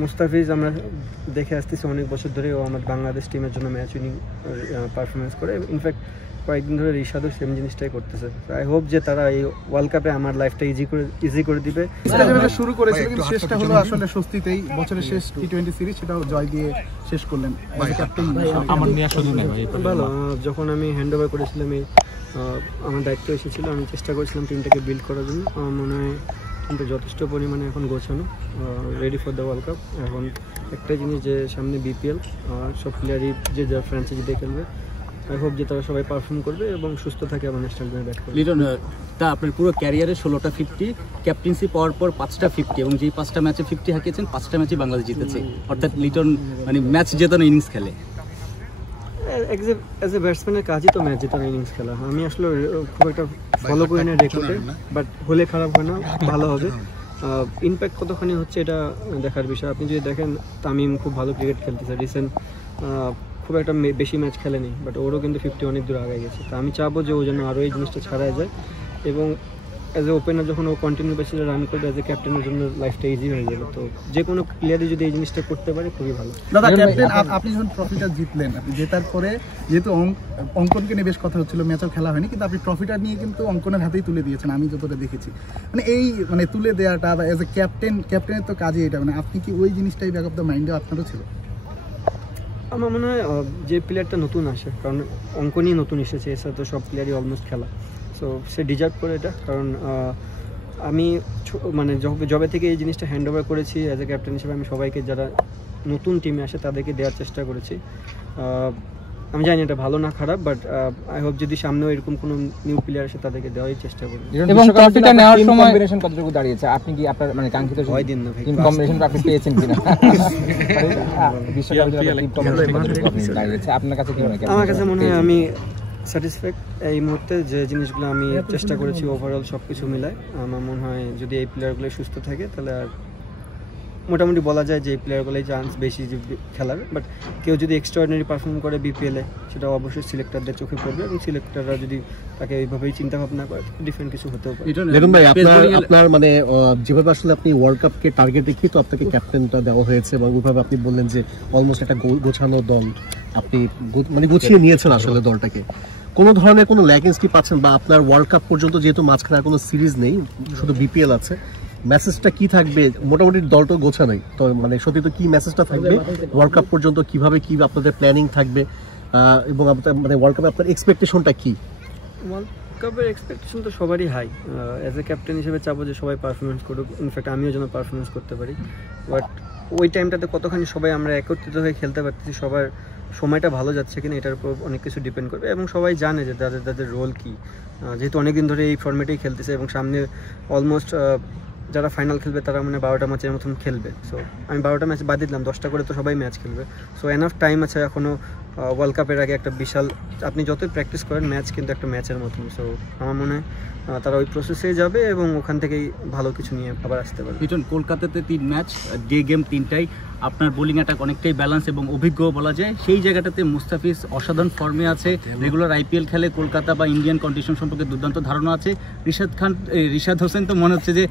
মুস্তাফিজ আমরা দেখে আসতেছি অনেক বছর ধরে, ও আমার বাংলাদেশ টিমের জন্য ম্যাচ উইনিং পারফরমেন্স করে। ইনফ্যাক্ট কয়েকদিন ধরে রিশাদও সেম জিনিসটাই করতেছে। আই হোপ যে তারা এই ওয়ার্ল্ড কাপে আমার লাইফটা ইজি করে দিবে। শুরু করেছিল কিন্তু শেষটা হলো আসলে স্বস্তিতেই, বছরের শেষ টি20 সিরিজ সেটাও জয় দিয়ে শেষ করলেন। আমার নিয়ে শুধু নেই ভাই, ভালো। যখন আমি হ্যান্ড ওভার করেছিলাম, আমার দায়িত্ব এসেছিল, আমি চেষ্টা করেছিলাম টিমটাকে বিল্ড করার জন্য। আমার মনে হয় টিমটা যথেষ্ট পরিমাণে এখন গোছানো, ready for the world cup. এখন একটাই জিনিস যে সামনে বিপিএল, সব প্লেয়ারই যে যার ফ্র্যাঞ্চাইজি দিয়ে খেলবে। আই হোপ যে তারা সবাই পারফর্ম করবে এবং সুস্থ থাকে এবং ন্যাশনাল টিমে ব্যাট করবে। লিটন, তা আপনার পুরো ক্যারিয়ারে 16টা 50, ক্যাপ্টেন্সি পাওয়ার পর 5টা 50 এবং যেই 5টা ম্যাচে 50 হাঁকিয়েছেন 5টা ম্যাচে বাংলাদেশ জিতেছে। অর্থাৎ লিটন মানে ম্যাচ জেতানো ইনিংস খেলে। অ্যাজ এ ব্যাটসম্যানের কাজই তো ম্যাচ জেতানো ইনিংস খেলা। আমি আসলে খুব একটা ফলো করি না রেকর্ডে, বাট হলে খারাপ হয় না, ভালো হবে। ইম্প্যাক্ট কতখানি হচ্ছে এটা দেখার বিষয়। আপনি যদি দেখেন, তামিম খুব ভালো ক্রিকেট খেলতেছে, রিসেন্ট খুব একটা বেশি ম্যাচ খেলেনি, বাট ওরও কিন্তু 50 অনেক দূর আগে গেছে। তো আমি চাবো যে ও যেন আরও এই জিনিসটা ছাড়াই যায়, এবং অ্যাজ এ ওপেনার যখন ও কন্টিনিউ বেসিসে রান করবে, অ্যাজ এ ক্যাপ্টেনের জন্য লাইফটা ইজি হয়ে যাবে। তো যে কোনো প্লেয়ারই যদি এই জিনিসটা করতে পারে খুবই ভালো। দাদা ক্যাপ্টেন, আপনি যখন ট্রফিটা জিতলেন, আপনি জেতার পরে যেহেতু অঙ্কনকে নিয়ে বেশ কথা হচ্ছিল, ম্যাচও খেলা হয়নি, কিন্তু আপনি ট্রফিটা নিয়ে কিন্তু অঙ্কনের হাতেই তুলে দিয়েছেন, আমি যতটা দেখেছি। মানে এই তুলে দেওয়াটা বা অ্যাজ এ ক্যাপ্টেনের তো কাজই এটা, মানে আপনি কি ওই জিনিসটাই ব্যাক অফ দ্য মাইন্ডে আপনারও ছিল? আমার মনে হয় যে প্লেয়ারটা নতুন আসে, কারণ অঙ্কনই নতুন এসেছে, এছাড়া তো সব প্লেয়ারই অলমোস্ট খেলা, সো সে ডিজার্ভ করে এটা। কারণ আমি মানে জবে থেকে এই জিনিসটা হ্যান্ড ওভার করেছি অ্যাজ এ ক্যাপ্টেন হিসেবে, আমি সবাইকে যারা নতুন টিমে আসে তাদেরকে দেওয়ার চেষ্টা করেছি। আমি জানি এটা ভালো না খারাপ, বাট আই হোপ যদি সামনেও এরকম কোনো নিউ প্লেয়ার আসে তাদেরকে দেওয়ার চেষ্টা করব। এবং ট্রফিটা নেওয়ার সময় কম্বিনেশন কতটুকু দাঁড়িয়েছে? আপনি কি আপনার মানে কাঙ্ক্ষিত দিন না ভাই, টিম কম্বিনেশন আপনি পেয়েছেন কিনা? বিশ্বকাপে টিম কম্বিনেশন দাঁড়িয়েছে আপনার কাছে কি মনে হয়? আমার কাছে মনে হয় আমি স্যাটিসফাইড এই মুহূর্তে যে জিনিসগুলো আমি চেষ্টা করেছি, ওভারঅল সব কিছু মিলায় আমার মনে হয় যদি এই প্লেয়ারগুলো সুস্থ থাকে তাহলে আর মোটামুটি বলা যায় যে এই প্লেয়ারগুলোই চান্স বেশি খেলার। বাট কেউ যদি এক্সট্রাঅর্ডিনারি পারফর্ম করে বিপিএলে, সেটা অবশ্যই সিলেক্টরদের চোখে পড়বে, এবং সিলেক্টররা যদি তাকে এইভাবেই চিন্তা ভাবনা করে ডিফারেন্ট কিছু হতেও পারে। দেখুন ভাই, আপনার মানে যেভাবে আসলে আপনি ওয়ার্ল্ড কাপকে টার্গেট রেখে তো আপনাকে ক্যাপ্টেনটা দেওয়া হয়েছে, এবং ওইভাবে আপনি বললেন যে অলমোস্ট একটা গোছানো দল আপনি মানে গুছিয়ে নিয়েছেন আসলে দলটাকে। কোনো ধরনের কোনো ল্যাকিংস কি পাচ্ছেন, বা আপনার ওয়ার্ল্ড কাপ পর্যন্ত যেহেতু মাঝখানে কোনো সিরিজ নেই, শুধু বিপিএল আছে, মেসেজটা কি থাকবে? মোটামুটি দলটা গোছানোই তো, মানে সত্যি তো কি মেসেজটা থাকবে ওয়ার্ল্ড কাপ পর্যন্ত, কিভাবে কি আপনাদের প্ল্যানিং থাকবে, এবং আপনার মানে ওয়ার্ল্ড কাপে আপনার এক্সপেকটেশনটা কি? ওয়ার্ল্ড কাপের এক্সপেকটেশন তো সবারই হাই। অ্যাজ এ ক্যাপ্টেন হিসেবে চাবো যে সবাই পারফরমেন্স করুক, ইনফ্যাক্ট আমিও যেন পারফরমেন্স করতে পারি। বাট ওই টাইমটাতে কতখানি সবাই আমরা একত্রিত হয়ে খেলতে পারতেছি, সবার সময়টা ভালো যাচ্ছে কিনা, এটার উপর অনেক কিছু ডিপেন্ড করবে। এবং সবাই জানে যে তাদের রোল কী, যেহেতু অনেকদিন ধরে এই ফর্মেটেই খেলতেছে, এবং সামনে অলমোস্ট যারা ফাইনাল খেলবে তারা মানে 12টা ম্যাচের মতন খেলবে। সো আমি 12টা ম্যাচ বাদ দিলাম, 10টা করে তো সবাই ম্যাচ খেলবে। সো এনাফ টাইম আছে এখনও ওয়ার্ল্ড কাপের আগে একটা বিশাল, আপনি যতই প্র্যাকটিস করেন ম্যাচ কিন্তু একটা ম্যাচের মতন। সো আমার মনে হয় তারা ওই প্রসেসেই যাবে এবং ওখান থেকেই ভালো কিছু নিয়ে আবার আসতে পারবে। লিটন, কলকাতাতে 3 ম্যাচ, ডে গেম 3টাই, আপনার বোলিং অ্যাটাক অনেকটাই ব্যালেন্স এবং অভিজ্ঞ বলা যায়। সেই জায়গাটাতে মুস্তাফিজ অসাধারণ ফর্মে আছে, রেগুলার আইপিএল খেলে, কলকাতা বা ইন্ডিয়ান কন্ডিশন সম্পর্কে দুর্দান্ত ধারণা আছে। রিশাদ হোসেন তো মনে হচ্ছে যে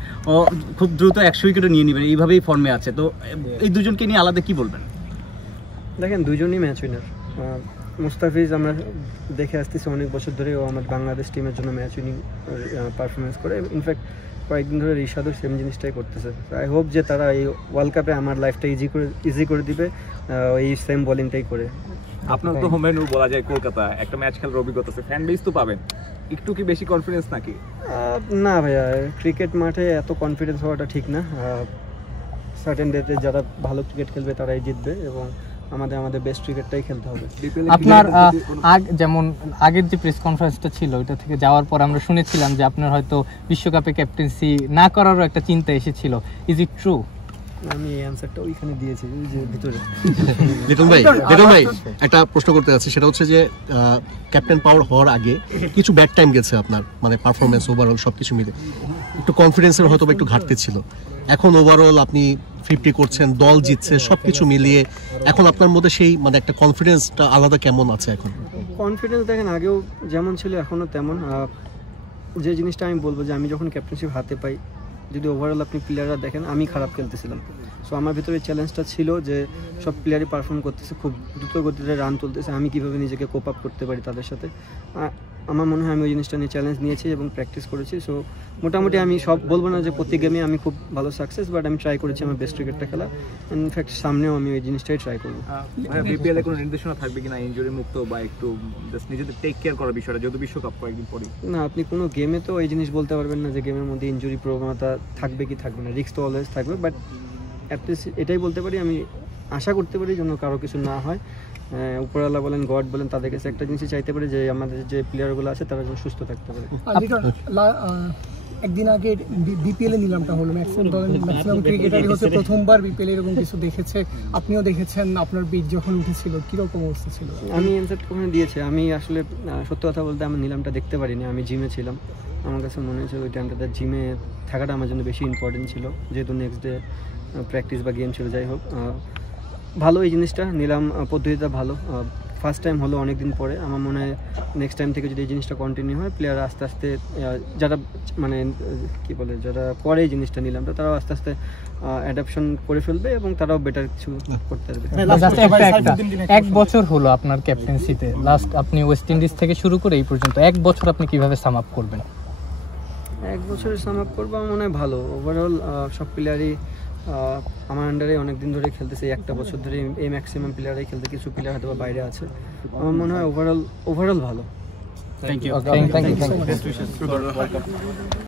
খুব দ্রুত 100 উইকেটও নিয়ে নেবেন, এইভাবেই ফর্মে আছে। তো এই দুজনকে নিয়ে আলাদা কি বলবেন? দেখেন, দুজনই ম্যাচ উইনার। মুস্তাফিজ আমরা দেখে আসতেছি অনেক বছর ধরে, ও আমার বাংলাদেশ টিমের জন্য ম্যাচ উইনিং পারফরমেন্স করে। ইনফ্যাক্ট কয়েকদিন ধরে রিশাদও সেম জিনিসটাই করতেছে। আই হোপ যে তারা এই ওয়ার্ল্ড কাপে আমার লাইফটা ইজি করে দিবে এই সেম বোলিংটাই করে। আপনার তো হোম ভেন্যু বলা যায় কলকাতা, একটা ম্যাচ খেলার অভিজ্ঞতা আছে, ফ্যান বেস তো পাবেন, একটু কি বেশি কনফিডেন্স নাকি? না ভাইয়া, ক্রিকেট মাঠে এত কনফিডেন্স হওয়াটা ঠিক না। সার্টেন ডেতে যারা ভালো ক্রিকেট খেলবে তারাই জিতবে, এবং আমাদের বেস্ট ক্রিকেটটাই খেলতে হবে। আপনার যেমন আগের যে প্রেস কনফারেন্সটা ছিল, ওইটা থেকে যাওয়ার পর আমরা শুনেছিলাম যে আপনার হয়তো বিশ্বকাপে ক্যাপ্টেন্সি না করারও একটা চিন্তা এসেছিল। Is it true? আমি এই অ্যানসারটা ওইখানে দিয়েছি যে ভিতরে। লিটন ভাই একটা প্রশ্ন করতে যাচ্ছি, সেটা হচ্ছে যে ক্যাপ্টেন পাওয়ার হওয়ার আগে কিছু ব্যাড টাইম গেছে আপনার, মানে পারফরমেন্স ওভারঅল সবকিছু মিলে একটু কনফিডেন্সের হয়তো একটু ঘাটতি ছিল। এখন ওভারঅল আপনি 50 করছেন, দল জিতছে, সবকিছু মিলিয়ে এখন আপনার মধ্যে সেই মানে একটা কনফিডেন্সটা আলাদা কেমন আছে এখন? কনফিডেন্স দেখেন আগেও যেমন ছিল এখনও তেমন। যে জিনিসটা আমি বলবো যে আমি যখন ক্যাপ্টেনশিপ হাতে পাই, যদি ওভারঅল আপনি প্লেয়াররা দেখেন আমি খারাপ খেলতেছিলাম। সো আমার ভিতরে চ্যালেঞ্জটা ছিল যে সব প্লেয়ারই পারফর্ম করতেছে, খুব দ্রুত গতিতে রান তুলতেছে, আমি কীভাবে নিজেকে কোপ আপ করতে পারি তাদের সাথে। আমার মনে হয় আমি ওই জিনিসটা নিয়ে চ্যালেঞ্জ নিয়েছি এবং প্র্যাকটিস করেছি। সো মোটামুটি আমি সব বলবো না যে প্রতি গেমে আমি খুব ভালো সাকসেস, বাট আমি ট্রাই করেছি আমার বেস্ট ক্রিকেটটা খেলা। ইনফ্যাক্ট সামনেও আমি ওই জিনিসটাই ট্রাই করবো। বিপিএল এ কোনো নির্দেশনা থাকবে কিনা ইনজুরি মুক্ত বা একটু জাস্ট নিজেদের টেক কেয়ার করার বিষয়টা, যেহেতু বিশ্বকাপ কয়েকদিন পরে? না, আপনি কোনো গেমে তো এই জিনিস বলতে পারবেন না যে গেমের মধ্যে ইনজুরি প্রবণতা থাকবে কি থাকবে না, রিস্ক তো অলওয়েজ থাকবে। বাট অ্যাটলিস্ট এটাই বলতে পারি, আমি আশা করতে পারি যেন কারো কিছু না হয়। উপরওয়ালা বলেন, গড বলেন, তাদের কাছে একটা জিনিসই চাইতে পারি যে আমাদের যে প্লেয়ারগুলো আছে তারা যেন সুস্থ থাকতে পারে। একদিন আগে বিপিএল এ নিলামটা হলো, ম্যাক্সিমাম ক্রিকেটারই হচ্ছে প্রথমবার বিপিএল এরকম কিছু দেখেছে, আপনিও দেখেছেন, আপনার বিট যখন উঠেছিল কিরকম অবস্থা ছিল? আমি এনসেট ওখানে দিয়েছি, আমি আসলে সত্যি কথা বলতে আমার নিলামটা দেখতে পারিনি, আমি জিমে ছিলাম। আমার কাছে মনে হয়েছিল ওই টাইমটাতে জিমে থাকাটা আমার জন্য বেশি ইম্পর্টেন্ট ছিল, যেহেতু নেক্সট ডে প্র্যাকটিস বা গেম ছিল। যাই হোক, ভালো এই জিনিসটা, নিলাম পদ্ধতিটা ভালো, ফার্স্ট টাইম হলো অনেক দিন পরে। আমার মনে হয় নেক্সট টাইম থেকে যদি এই জিনিসটা কন্টিনিউ হয়, প্লেয়ার আস্তে আস্তে যারা মানে কী বলে যারা পরে এই জিনিসটা নিলাম তারাও আস্তে আস্তে অ্যাডাপশন করে ফেলবে এবং তারাও বেটার কিছু করতে পারবে। এক বছর হলো আপনার ক্যাপ্টেন্সিতে, লাস্ট আপনি ওয়েস্ট ইন্ডিজ থেকে শুরু করে এই পর্যন্ত এক বছর আপনি কিভাবে সাম আপ করবেন? এক বছরের সাম আপ করবো আমার মনে হয় ভালো। ওভারঅল সব প্লেয়ারই আমার আন্ডারে অনেক দিন ধরে খেলতেছে, একটা বছর ধরে এই ম্যাক্সিমাম প্লেয়ারই খেলতে, কিছু প্লেয়ার হয়তো বাইরে আছে। আমার মনে হয় ওভারঅল ভালো। Thank you. Thank you.